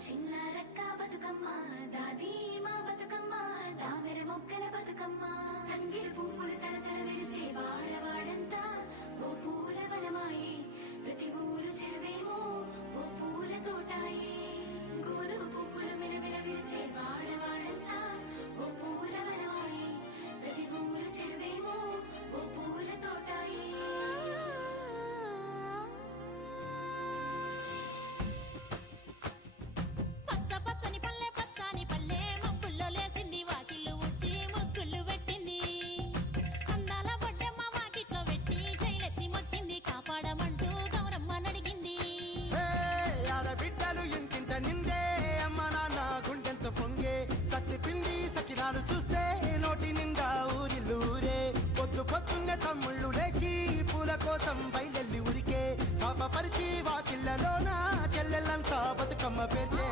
చిన్నారక్క బతుకమ్మ దాది మా బతుకమ్మ దామెర మొక్కల బతుకమ్మ తంగిడు పువ్వులు తడతడ మెరిసే వాడవాడంతా ఓ పూల వనమాయే ప్రతి ఊరు చెరువేమో ఓ పూల తోటాయే గోరు పువ్వులు మెలమెల విరిసే వాడవాడంతా ఓ పూల వనమాయే ప్రతి ఊరు చెరువేమో ఓ పూల తోటాయే పిండి సకినాలు చూస్తే నోటి నిండా ఊరిల్లూరే పొద్దు పొద్దున్నే తమ్ముళ్ళు లేచి పూల కోసం బయలెల్లి ఉరికే శాపపరిచి వాకిళ్లలోన చెల్లెళ్ళంతా బతుకమ్మ పేర్చే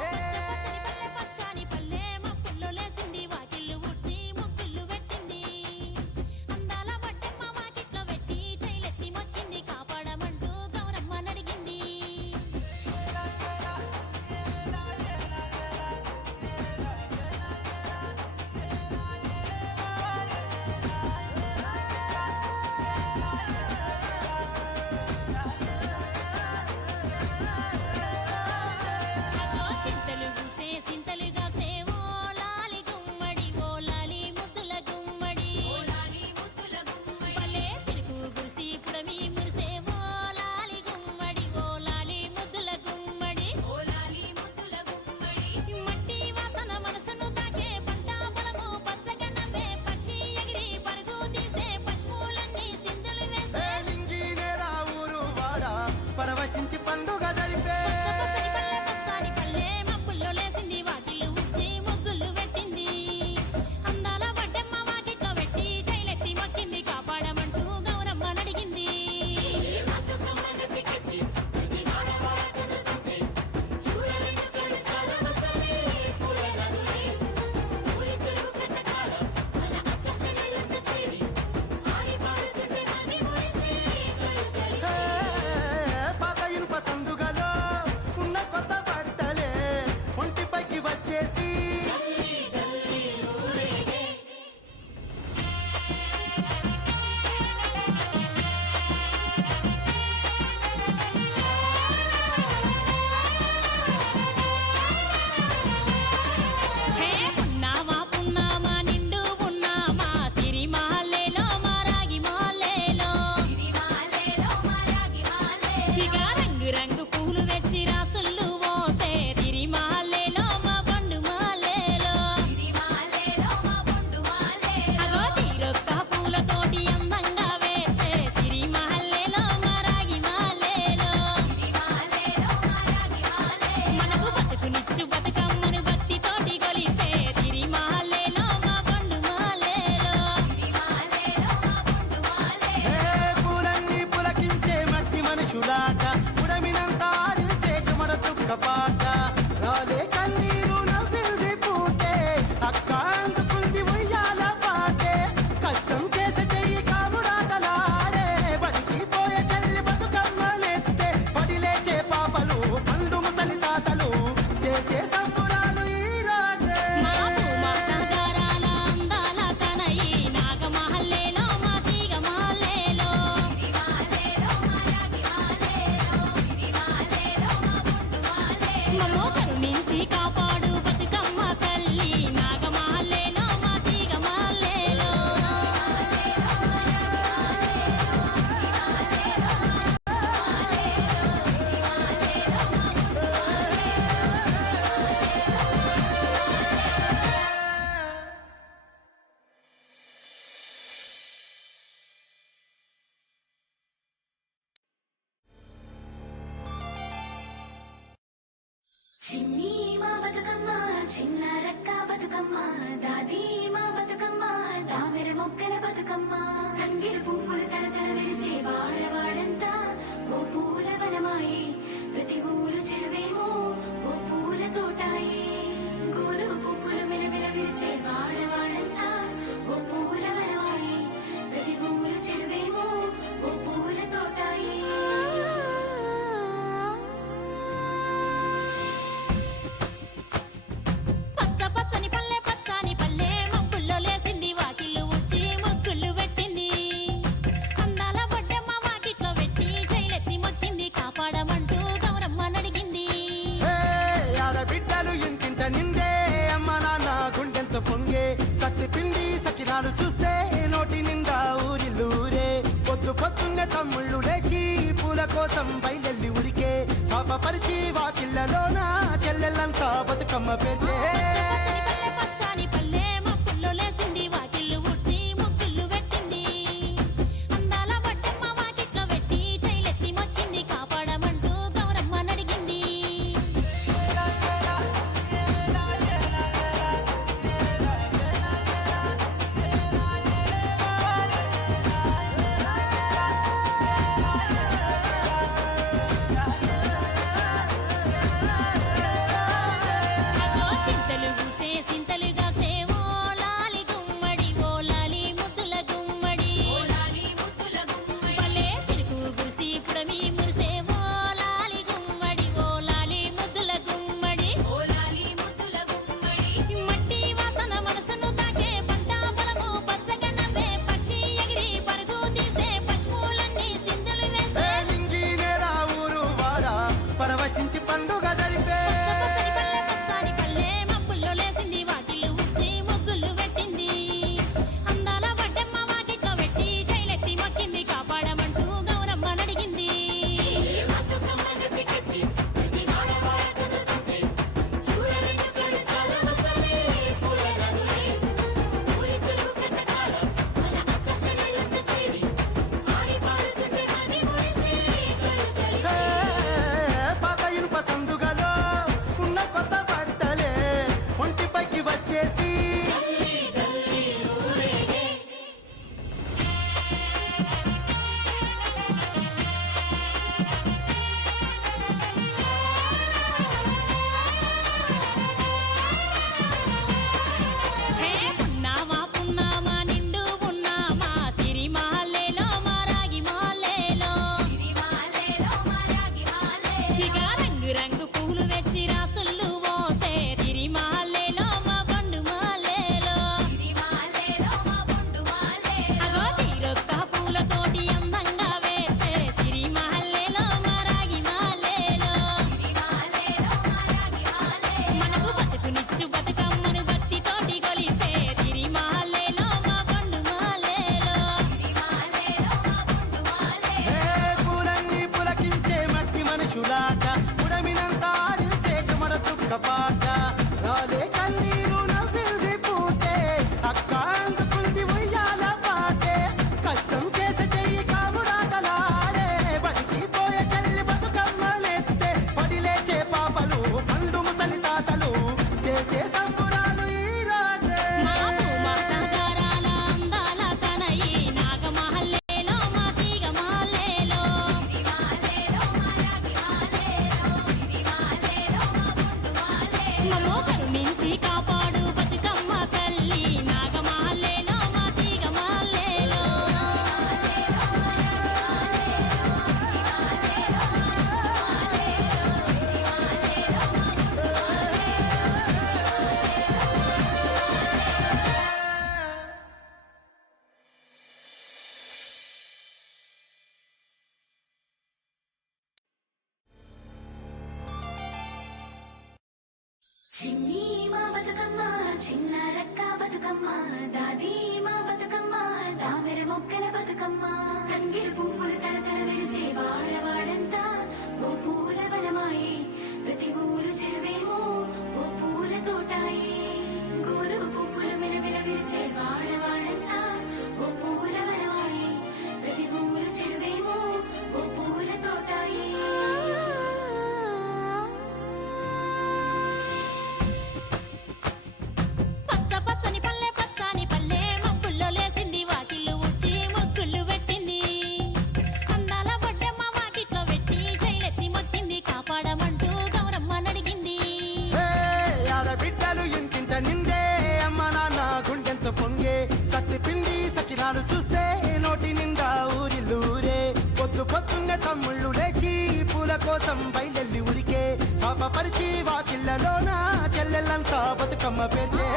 పరవశించి పండుగ జరిపే ఉడమినంత ఆడించే చెమర చుక్క పాట రాలే కన్నీరు నవ్వింది పూటే అక్క అందుకుంది ఉయ్యాల పాటే కష్టం చేసే చెయ్యి కాముడాటలాడే బడికి పోయే చెల్లి బతుకమ్మనెత్తే పడి లేచే పాపలు పండు ముసలి తాతలు చేసే సంబురాలు ఈ రాజే కాపాడు బతుకమ్మ తల్లి నాగమాలేలో మా తీగమాలేలో చిన్ని మా బతుకమ్మ చిన్నారక్క బతుకమ్మ దాది మా బతుకమ్మ దామెర మొక్కల బతుకమ్మ తంగిడు పువ్వులు తడతడ మెరిసే వాడవాడంతా ఓ పూల వనమాయే ప్రతి ఊరు చెరువేమో ఓ పూల తోటాయే గోరు పువ్వులు మెలమెల విరిసే వాడవాడంతా ఓ పూల వనమాయే ప్రతి ఊరు చెరువేమో ఓ పూల తోటాయే సకినాలు చూస్తే నోటి నిండా ఊరిల్లూరే పొద్దు పొద్దున్నే తమ్ముళ్ళు లేచి పూల కోసం బయలెల్లి ఉరికే శాపపరిచి వాకిళ్ళలోన చెల్లెళ్ళంతా బతుకమ్మ పేర్చే పచ్చని పల్లె మబ్బుల్లో లేసింది వాకిళ్ళు ఊడ్చి ముగ్గులు పెట్టింది అందాల బట్టమ్మ వాకిట్లో పెట్టి జైలెత్తి మొక్కింది కాపాడమంటూ గౌరమ్మ నడిగింది అగో చింతలు పూసే సింతలుగా సేవో లాలి గుమ్మడి ఓ లాలి ముద్దుల గుమ్మడి భలే చిరుకు గుసి పుడమి మురిసేవో లాలి గుమ్మడి ఓ లాలి ముద్దుల గుమ్మడి మట్టి వాసన మనసును తాకే పంట బలము పచ్చగా నవ్వే పక్షి ఎగిరి పరుగు తీసే పశువులన్నీ సింధులు వేసే నింగి నేరా ఊరు వాడా పరవశించి పండుగ జరిపే పచ్చని పల్లె మబ్బుల్లో లేసింది వాకిళ్ళు ఊడ్చి ముగ్గులు పెట్టింది అందాల బట్టమ్మ వాకిట్లో పెట్టి జైలెత్తి మొక్కింది కాపాడమంటూ గౌరమ్మ నడిగింది పాత ఇనుప సందుగలో ఉన్న కొత్త బట్టలే ఒంటిపైకి వచ్చేసి హే పున్నామా పున్నామా నిండు పున్నామా సిరి మహల్లేలో మా రాగి మహల్లేలో ఇక రంగు రంగు పూలు తెచ్చి రాసులు మోసే సిరి మహల్లేలో మా బండు మహల్లేలో అగో తీరొక్క పూలతోటి అందంగా వేచే సిరి మహల్లేలో మా రాగి మహల్లేలో మనకు బతుకునిచ్చు బతుకమ్మను భక్తితోటి కొలిసే సిరి మహల్లేలో మా బండు మహల్లేలో పూలన్నీ పులకించే మట్టి మనుషులాట ఉడమినంత ఆడించే చెమర చుక్క పాట రాలే కన్నీరు నవ్విల్ది పూటే అక్క అందుకుంది ఉయ్యాల పాటే కష్టం చేసే చెయ్యి కాముడాటలాడే బడికి పోయే చెల్లి బతుకమ్మనెత్తే పడి లేచే పాపలు పండు ముసలి తాతలు చేసే సంబురాలు ఈ రాజే మా సాగరాల అందాల తనయి నాగ మహల్లేలో మా తీగ మహల్లేలో మమ్మో కరుణించి కాపాడు బతుకమ్మ తల్లి నాగ మహల్లేలో మా తీగ మహల్లేలో చిన్ని మా బతుకమ్మ చిన్న రక్క బతుకమ్మ దాది మా బతుకమ్మ దామెర మొక్కల బతుకమ్మ తంగిడు పువ్వులు తడతల మెరిసే వాడవాడంతా ఓ పూల వనమాయే ప్రతి ఊరు చెరువేమో ఓ పూల తోటాయే గోరు పువ్వులు మెలమెల విరిసే వాడవాడంతా ఓ పూల వనమాయే ప్రతి ఊరు చెరువేమో ఓ పూల తోటాయే పచ్చని పల్లె మబ్బుల్లో లేసింది వాకిళ్ళు ఊడ్చి ముగ్గులు పెట్టింది అందాల బొడ్డమ్మ వాకిట్లో పెట్టి జైలెత్తి మొక్కింది కాపాడమంటూ గౌరమ్మ నడిగింది ఆడబిడ్డలు ఇంటింట నిందే అమ్మ నాన్న గుండెంత పొంగే సత్తి పిండి సకినాలు చూస్తే నోటి నిండా ఊరిల్లూరే పొద్దు పొద్దున్నే తమ్ముళ్ళు లేచి పూల కోసం బయలెల్లి ఉరికే శాపపరిచి వాకిళ్ళలోన చెల్లెళ్ళంతా బతుకమ్మ పేర్చే